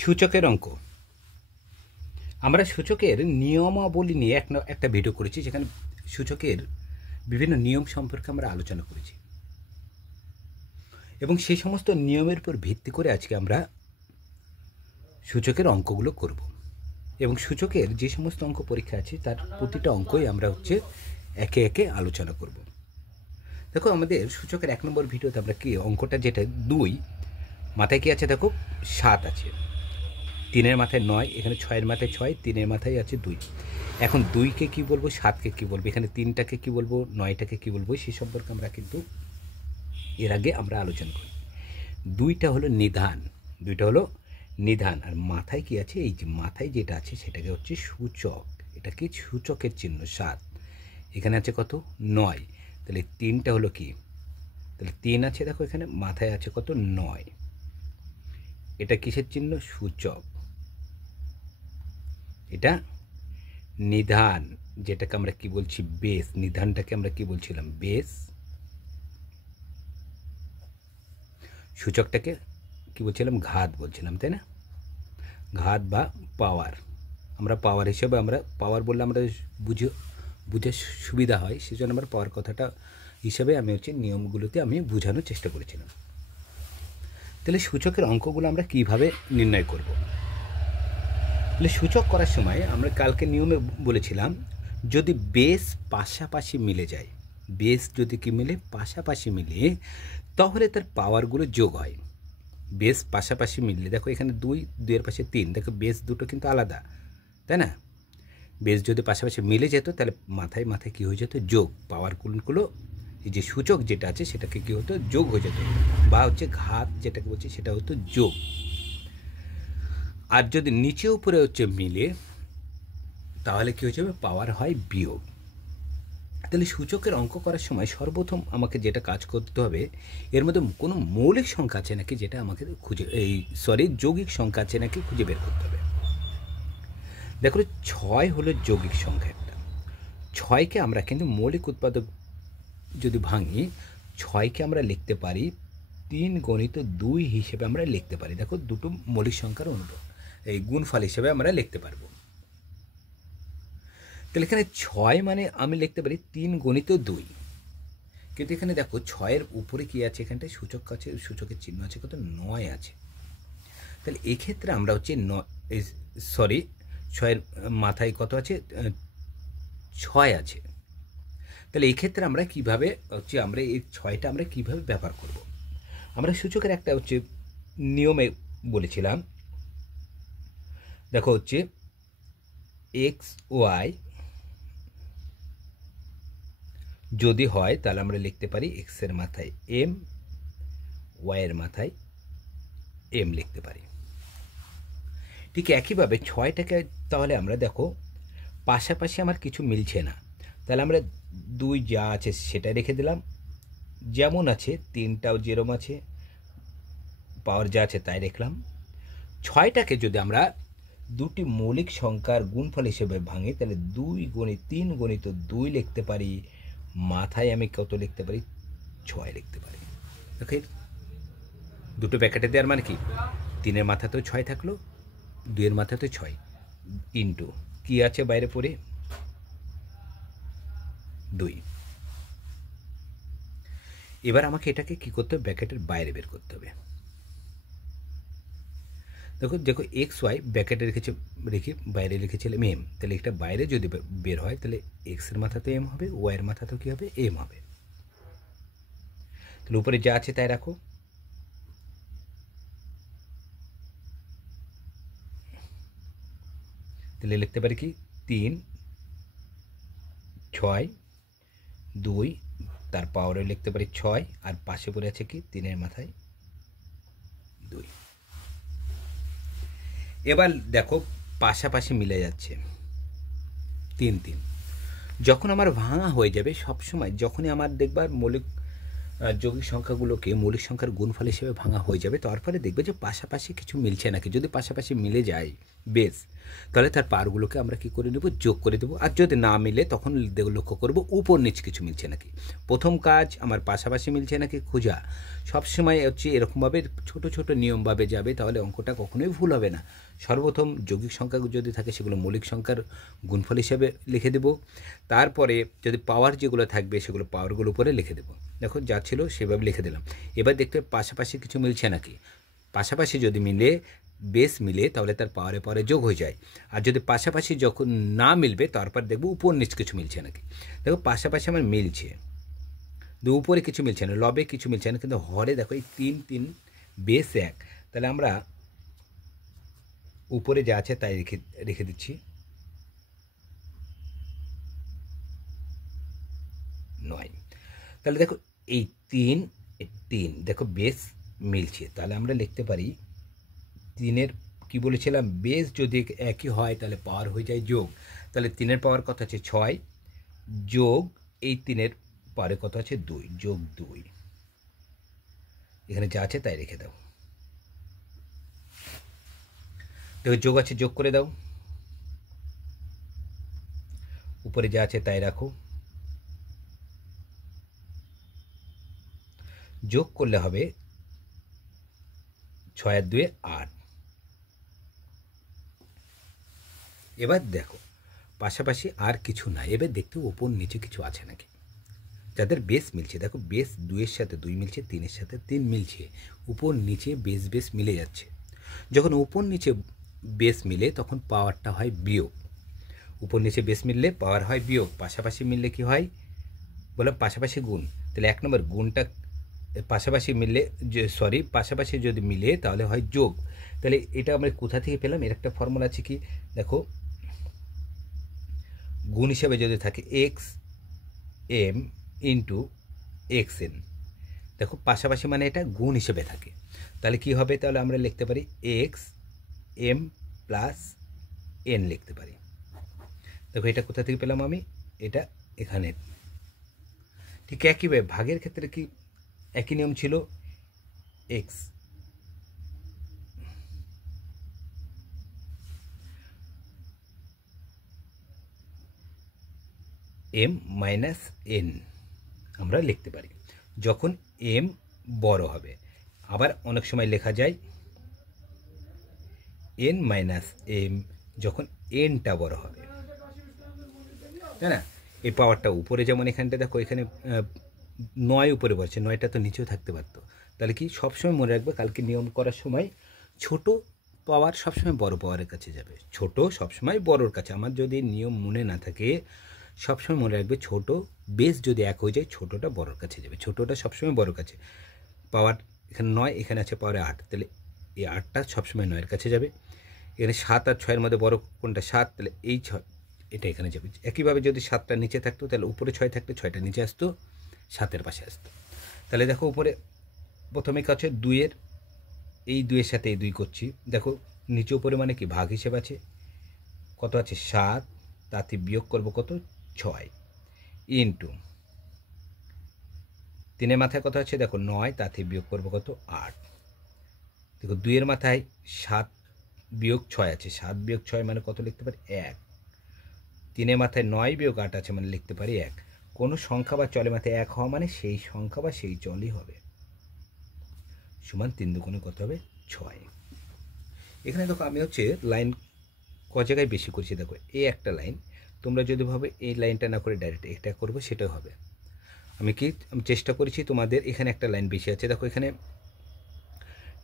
সূচকের অঙ্ক। আমরা সূচকের নিয়মাবলী নিয়ে একটা ভিডিও করেছি, যেখানে সূচকের বিভিন্ন নিয়ম সম্পর্কে আমরা আলোচনা করেছি এবং সেই সমস্ত নিয়মের উপর ভিত্তি করে আজকে আমরা সূচকের অঙ্কগুলো করব। এবং সূচকের যে সমস্ত অঙ্ক পরীক্ষা আছে তার প্রতিটা অঙ্কই আমরা একে একে আলোচনা করব। দেখো, আমাদের সূচকের 1 নম্বর ভিডিওতে আমরা কি অঙ্কটা, যেটা 2 মাথায় কি আছে, দেখো 7 আছে, 3-এর মাথায় 9, এখানে 6-এর মাথায় 6, 3-এর মাথায় আছে 2। এখন 2কে কি বলবো, 7কে কি বলবো, এখানে 3টাকে কি বলবো, 9টাকে কি বলবো, সেই সম্পর্কে আমরা কিন্তু এর আগে আমরা আলোচনা করি। 2টা হলো নিধান, আর মাথায় কি আছে, এই যে মাথায় যেটা আছে সেটাকে হচ্ছে সূচক। এটা কি সূচকের চিহ্ন 7, এখানে আছে কত 9, তাহলে 3টা হলো কি, তাহলে 3 আছে, দেখো এখানে মাথায় আছে কত 9, এটা কিসের চিহ্ন, সূচক। এটা নিধান, যেটাকে আমরা কি বলছি, বেস। নিধানটাকে আমরা কি বলছিলাম, বেস। সূচকটাকে কি বলছিলাম, ঘাত বলছিলাম, তাই না? ঘাত বা পাওয়ার। আমরা পাওয়ার হিসেবে, আমরা পাওয়ার বললে আমরা বুঝে সুবিধা হয়, সেজন্য আমরা পাওয়ার কথাটা হিসেবে আমি নিয়মগুলোতে আমি বোঝানোর চেষ্টা করেছিলাম। তাহলে সূচকের অঙ্কগুলো আমরা কিভাবে নির্ণয় করব? তাহলে সূচক করার সময় আমরা কালকে নিয়মে বলেছিলাম, যদি বেস পাশাপাশি মিলে যায়, বেস যদি কি মিলে, পাশাপাশি মিলে, তাহলে তার পাওয়ারগুলো যোগ হয়। বেস পাশাপাশি মিললে, দেখো এখানে 2-এর পাশে 3, দেখো বেস দুটো কিন্তু আলাদা, তাই না? বেস যদি পাশাপাশি মিলে যেত, তাহলে মাথায় মাথায় কী হয়ে যেত, যোগ। পাওয়ারগুলো, এই যে সূচক যেটা আছে সেটাকে কী হতো, যোগ হয়ে যেত, বা ঘাত যেটাকে বলছি সেটা হতো যোগ। আর যদি নিচে উপরে মিলে, তাহলে কী হয়ে যাবে, পাওয়ার হয় বিয়োগ। তাহলে সূচকের অঙ্ক করার সময় সর্বপ্রথম আমাকে যেটা কাজ করতে হবে, এর মধ্যে কোনো মৌলিক সংখ্যা আছে নাকি, যেটা আমাকে যৌগিক সংখ্যা আছে নাকি খুঁজে বের করতে হবে। দেখো, 6 হলো যৌগিক সংখ্যা একটা। 6কে আমরা কিন্তু মৌলিক উৎপাদক যদি ভাঙি, 6কে আমরা লিখতে পারি 3 × 2 হিসেবে আমরা লিখতে পারি। দেখো, দুটো মৌলিক সংখ্যার এই গুণফল হিসেবে আমরা লিখতে পারবো। তাহলে এখানে 6 মানে আমি লিখতে পারি 3 × 2, কিন্তু এখানে দেখো 6-এর উপরে কি আছে, এখানটায় সূচক আছে, সূচকের চিহ্ন আছে কত, 9 আছে। তাহলে এক্ষেত্রে আমরা 6-এর মাথায় কত আছে, 6 আছে। তাহলে এক্ষেত্রে আমরা কিভাবে আমরা এই 6টা আমরা কিভাবে ব্যবহার করব? আমরা সূচকের একটা নিয়মে বলেছিলাম, দেখো XY যদি হয়, তাহলে আমরা লিখতে পারি x-এর মাথায় m, y-এর মাথায় m লিখতে পারি। ঠিক একইভাবে 6টাকে তাহলে আমরা, দেখো পাশাপাশি আমার কিছু মিলছে না, তাহলে আমরা 2 যা আছে সেটা রেখে দিলাম, যেমন আছে 3টাও যেরম আছে, পাওয়ার যা আছে তাই রাখলাম। 6টাকে যদি আমরা দুটি মৌলিক সংখ্যার গুণফল হিসেবে ভাঙি, তাহলে 2 × 3 × 2 লিখতে পারি, মাথায় আমি কত লিখতে পারি, 6 লিখতে পারি। দেখো, দুটো প্যাকেটে দেওয়ার মানে কি, 3-এর মাথাতেও 6 থাকলো, 2-এর মাথাতেও 6, ইন্টু কি আছে বাইরে পড়ে, 2। এবার আমাকে এটাকে কি করতে হবে, ব্র্যাকেটের বাইরে বের করতে হবে। দেখো XY ব্র্যাকেটে রেখে বাইরে লিখেছিলাম m, তাহলে এটা বাইরে যদি বের হয়, তাহলে x-এর মাথাতে m হবে, y-এর মাথাতেও কী হবে, m হবে। তাহলে উপরে যা আছে তাই রাখো। তাহলে লিখতে পারি কি, 3, 6, 2, তার পাওয়ারে লিখতে পারি 6, আর পাশে পড়ে আছে কি, 3-এর মাথায় 2। এবার দেখো পাশাপাশি মিলে যাচ্ছে 3, 3। যখন আমার ভাঙা হয়ে যাবে, সবসময় যখনই আমার দেখবার মৌলিক যৌগিক সংখ্যাগুলোকে মৌলিক সংখ্যার গুণফল হিসেবে ভাঙা হয়ে যাবে, তারপরে দেখবে যে পাশাপাশি কিছু মিলছে নাকি। যদি পাশাপাশি মিলে যায় বেশ, তাহলে তার পাওয়ারগুলোকে আমরা কী করে নেব, যোগ করে দেবো। আর যদি না মিলে তখন লক্ষ্য করব উপর নিচ কিছু মিলছে নাকি। প্রথম কাজ আমার পাশাপাশি মিলছে নাকি খোঁজা। সবসময় হচ্ছে এরকমভাবে ছোট ছোট নিয়মভাবে যাবে, তাহলে অঙ্কটা কখনোই ভুল হবে না। সর্বপ্রথম যৌগিক সংখ্যা যদি থাকে সেগুলো মৌলিক সংখ্যার গুণফল হিসেবে লিখে দেব। তারপরে যদি পাওয়ার যেগুলো থাকবে সেগুলো পাওয়ারগুলো উপরে লিখে দেবো। দেখো যা ছিল সেভাবে লিখে দিলাম। এবার দেখতে পাশাপাশি কিছু মিলছে নাকি। পাশাপাশি যদি মিলে বেস মিলে তাহলে তার পাওয়ারে পাওয়ারে যোগ হয়ে যায়। আর যদি পাশাপাশি যখন না মিলবে তারপর দেখবো উপর নিচ কিছু মিলছে নাকি। দেখো পাশাপাশি আমার মিলছে, উপরে কিছু মিলছে না, লবে কিছু মিলছে না, কিন্তু হরে দেখো এই 3 3 বেস 1। তাহলে আমরা উপরে যা আছে তাই রেখে দিচ্ছি 9। তাহলে দেখো এই 3 দেখো বেস মিলছে, তাহলে আমরা লিখতে পারি 3-এর কী বলেছিলাম, বেস যদি একই হয় তাহলে পাওয়ার হয়ে যায় যোগ। তাহলে 3-এর পাওয়ার কত আছে 6 যোগ এই 3-এর পাওয়ারে কত আছে 2 যোগ 2। এখানে যা আছে তাই রেখে দাও। দেখো যোগ আছে, যোগ করে দাও। উপরে যা আছে তাই রাখো। যোগ করলে হবে 6 আর 2 8। এবার দেখো পাশাপাশি আর কিছু নাই। এবার দেখতে উপর নিচে কিছু আছে নাকি। যাদের বেস মিলছে, দেখো বেস 2-এর সাথে 2 মিলছে, 3-এর সাথে 3 মিলছে, উপর নিচে বেস মিলে যাচ্ছে। যখন উপর নিচে বেস মিলে তখন পাওয়ারটা হয় বিয়োগ। উপর নিচে বেস মিললে পাওয়ার হয় বিয়োগ, পাশাপাশি মিললে কি হয় বললাম পাশাপাশি গুণ। তাহলে 1 নম্বর গুণটা পাশাপাশি মিললে পাশাপাশি যদি মিলে তাহলে হয় যোগ। তাহলে এটা আমরা কোথা থেকে পেলাম, এর একটা ফর্মুলা আছে কি দেখো, গুণ হিসাবে যদি থাকে X M into X N. দেখো পাশাপাশি মানে এটা গুণ হিসেবে থাকে, তাহলে কি হবে, তাহলে আমরা লিখতে পারি এক্স এম প্লাস এন লিখতে পারি। দেখো এটা কোথা থেকে পেলাম আমি, এটা এখানে। ঠিক একইভাবে ভাগের ক্ষেত্রে কি একই নিয়ম ছিল, এক্স এম মাইনাস এন আমরা লিখতে পারি যখন এম বড় হবে। আবার অনেক সময় লেখা যায় এন মাইনাস এম যখন এনটা বড় হবে, তাই না। এই পাওয়ারটা উপরে যেমন এখানটা দেখো এখানে 9 উপরে পড়ছে, 9টা তো নিচেও থাকতে পারতো। তাহলে কি সবসময় মনে রাখবে কালকে নিয়ম করার সময় ছোট পাওয়ার সবসময় বড় পাওয়ারের কাছে যাবে, ছোট সবসময় বড়োর কাছে। আমার যদি নিয়ম মনে না থাকে সবসময় মনে রাখবে ছোট বেস যদি এক হয়ে যায় ছোটোটা বড়োর কাছে যাবে, ছোটোটা সবসময় বড়োর কাছে। পাওয়ার এখানে 9, এখানে আছে পাওয়ারে 8, তাহলে এই 8টা সবসময় 9-এর কাছে যাবে। এখানে 7 আর 6-এর মধ্যে বড় কোনটা 7, তাহলে এই 6 এটা এখানে যাবে। একইভাবে যদি 7টা নিচে থাকতো তাহলে উপরে 6 থাকলে 6টা নিচে আসতো, 7-এর পাশে আসতো। তাহলে দেখো উপরে প্রথমে কাছে 2-এর, এই 2-এর সাথে এই 2 করছি। দেখো নিচে উপরে মানে কি ভাগ হিসেবে আছে, কত আছে 7, তাতে বিয়োগ করবো কত 6 ইন্টু 3-এর মাথায় কত আছে দেখো 9, তাতে বিয়োগ করবো কত 8। দেখো 2-এর মাথায় 7 বিয়োগ 6 আছে, 7 বিয়োগ 6 মানে কত লিখতে পারি 1। 3-এর মাথায় 9 বিয়োগ 8 আছে মানে লিখতে পারি 1। কোনো সংখ্যা বা চলের মাথায় 1 হওয়া মানে সেই সংখ্যা বা সেই চলই হবে, সমান 3 দুগুণে কত হবে 6। এখানে দেখো আমি হচ্ছে লাইন ক জায়গায় বেশি করছি, দেখো এই একটা লাইন, তোমরা যদি ভাবে এই লাইনটা না করে ডাইরেক্ট এটা করবো সেটাও হবে। আমি চেষ্টা করেছি তোমাদের এখানে একটা লাইন বেশি আছে, দেখো এখানে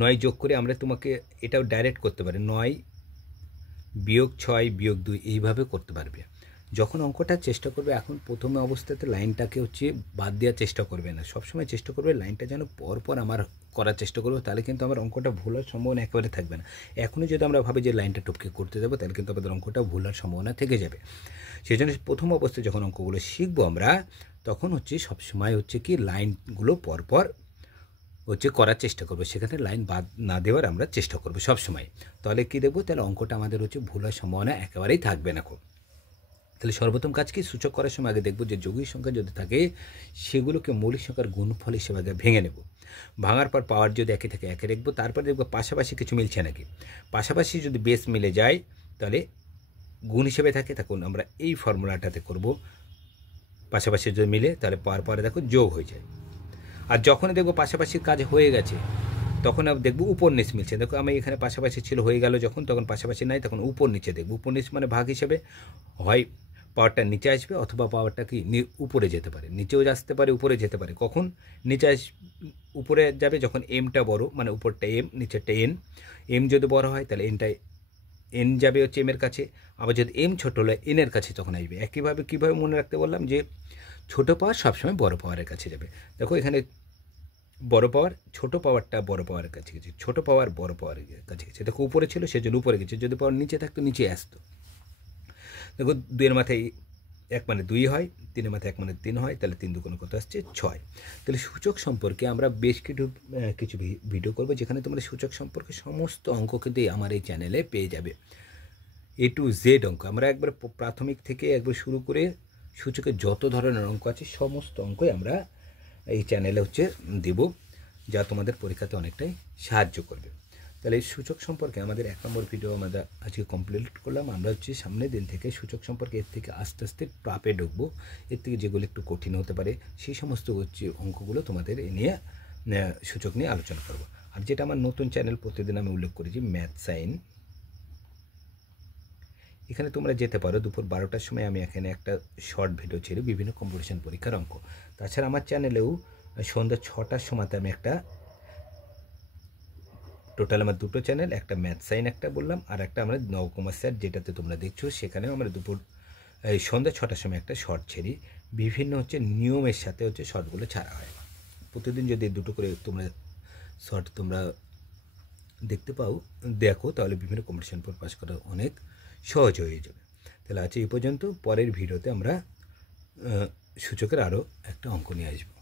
9 যোগ করে আমরা তোমাকে এটাও ডাইরেক্ট করতে পারি, 9 বিয়োগ 6 বিয়োগ 2 এইভাবে করতে পারবে। যখন অঙ্কটা চেষ্টা করবে এখন প্রথমে অবস্থাতে লাইনটাকে হচ্ছে বাদ দেওয়ার চেষ্টা করবে না, সবসময় চেষ্টা করবে লাইনটা যেন পরপর আমার করার চেষ্টা করবো, তাহলে কিন্তু আমার অঙ্কটা ভুল হওয়ার সম্ভাবনা একেবারে থাকবে না। এখনই যদি আমরা ভাবি যে লাইনটা টপকে করতে যাবো তাহলে কিন্তু আমাদের অঙ্কটা ভুল হওয়ার সম্ভাবনা থেকে যাবে। সেই জন্য প্রথম অবস্থায় যখন অঙ্কগুলো শিখবো আমরা তখন হচ্ছে সবসময় হচ্ছে কি লাইনগুলো পরপর হচ্ছে করার চেষ্টা করবো, সেখানে লাইন বাদ না দেওয়ার আমরা চেষ্টা করবো সবসময়। তাহলে কী দেখবো, তাহলে অঙ্কটা আমাদের হচ্ছে ভুল হওয়ার সম্ভাবনা একেবারেই থাকবে না। খুব তাহলে সর্বপ্রথম কাজ কি, সূচক করার সময় আগে দেখব যে যৌগিক সংখ্যা যদি থাকে সেগুলোকে মৌলিক সংখ্যার গুণফল হিসেবে আগে ভেঙে নেব। ভাঙার পর পাওয়ার যদি একই থাকে একে রাখবো, তারপরে দেখবো পাশাপাশি কিছু মিলছে নাকি। পাশাপাশি যদি বেস মিলে যায় তাহলে গুণ হিসেবে থাকে, তখন আমরা এই ফর্মুলাটাতে করব। পাশাপাশি যদি মিলে তাহলে পাওয়ার পরে দেখো যোগ হয়ে যায়। আর যখনই দেখবো পাশাপাশি কাজ হয়ে গেছে তখন দেখবো উপর নিচ মিলছে। দেখো আমি এখানে পাশাপাশি ছিল হয়ে গেল যখন, তখন পাশাপাশি নাই, তখন উপর নিচে দেখবো। উপর নিচ মানে ভাগ হিসেবে হয় পাওয়ারটা নিচে আসবে অথবা পাওয়ারটা কি উপরে যেতে পারে, নিচেও আসতে পারে উপরে যেতে পারে। কখন নিচে উপরে যাবে, যখন এমটা বড়, মানে উপরটা এম নিচেরটা এন। এম যদি বড় হয় তাহলে এন যাবে হচ্ছে এমের কাছে, আবার যদি এম ছোট হলে এনের কাছে তখন আসবে। একইভাবে কীভাবে মনে রাখতে বললাম যে ছোটো পাওয়ার সবসময় বড় পাওয়ারের কাছে যাবে। দেখো এখানে বড় পাওয়ার ছোটো পাওয়ারটা বড় পাওয়ারের কাছে গেছে, ছোটো পাওয়ার বড় পাওয়ারের কাছে গেছে। দেখো উপরে ছিল সেজন্য উপরে গেছে, যদি পাওয়ার নিচে থাকতো নিচে আসতো। দেখো 2 এর মাথায় 1 মানে 2 হয়, 3 এর মাথায় 1 মানে 3 হয়, তাহলে 3 দুগুণ কত আসছে 6। তাহলে সূচক সম্পর্কে আমরা বেশ কিছু ভিডিও করব, যেখানে তোমরা সূচক সম্পর্কে সমস্ত অঙ্ক কিন্তু আমার এই চ্যানেলে পেয়ে যাবে। A to Z অঙ্ক আমরা একবার প্রাথমিক থেকে একবার শুরু করে সূচকের যত ধরনের অঙ্ক আছে সমস্ত অঙ্কই আমরা এই চ্যানেলে দেব, যা তোমাদের পরীক্ষাতে অনেকটাই সাহায্য করবে। তাহলে এই সূচক সম্পর্কে আমাদের 1 নম্বর ভিডিও আমরা আজকে কমপ্লিট করলাম। আমরা সামনের দিন থেকে সূচক সম্পর্কে এর থেকে আস্তে আস্তে প্রাপে ঢুকবো। এর থেকে যেগুলো একটু কঠিন হতে পারে সেই সমস্ত অঙ্কগুলো তোমাদের নিয়ে সূচক নিয়ে আলোচনা করব। আর যেটা আমার নতুন চ্যানেল প্রতিদিন আমি উল্লেখ করেছি ম্যাথ সাইন, এখানে তোমরা যেতে পারো। দুপুর 12টার সময় আমি এখানে একটা শর্ট ভিডিও ছেড়ে বিভিন্ন কম্পিটিশন পরীক্ষার অঙ্ক। তাছাড়া আমার চ্যানেলেও সন্ধ্যা 6টার সময়তে আমি একটা টোটাল আমার 2টো চ্যানেল, একটা ম্যাথ সাইন একটা বললাম, আর একটা আমরা নবকুমার স্যার যেটাতে তোমরা দেখছো, সেখানেও আমরা সন্ধ্যা 6টার সময় একটা শর্ট ছেড়ি। বিভিন্ন নিয়মের সাথে শর্টগুলো ছাড়া হয়। প্রতিদিন যদি 2টো করে তোমরা শর্ট তোমরা দেখতে দেখো তাহলে বিভিন্ন কম্পিটিশন পাস করা অনেক সহজ হয়ে যাবে। তাহলে আজ এই পর্যন্ত, পরের ভিডিওতে আমরা সূচকের আরও একটা অঙ্ক নিয়ে আসবো।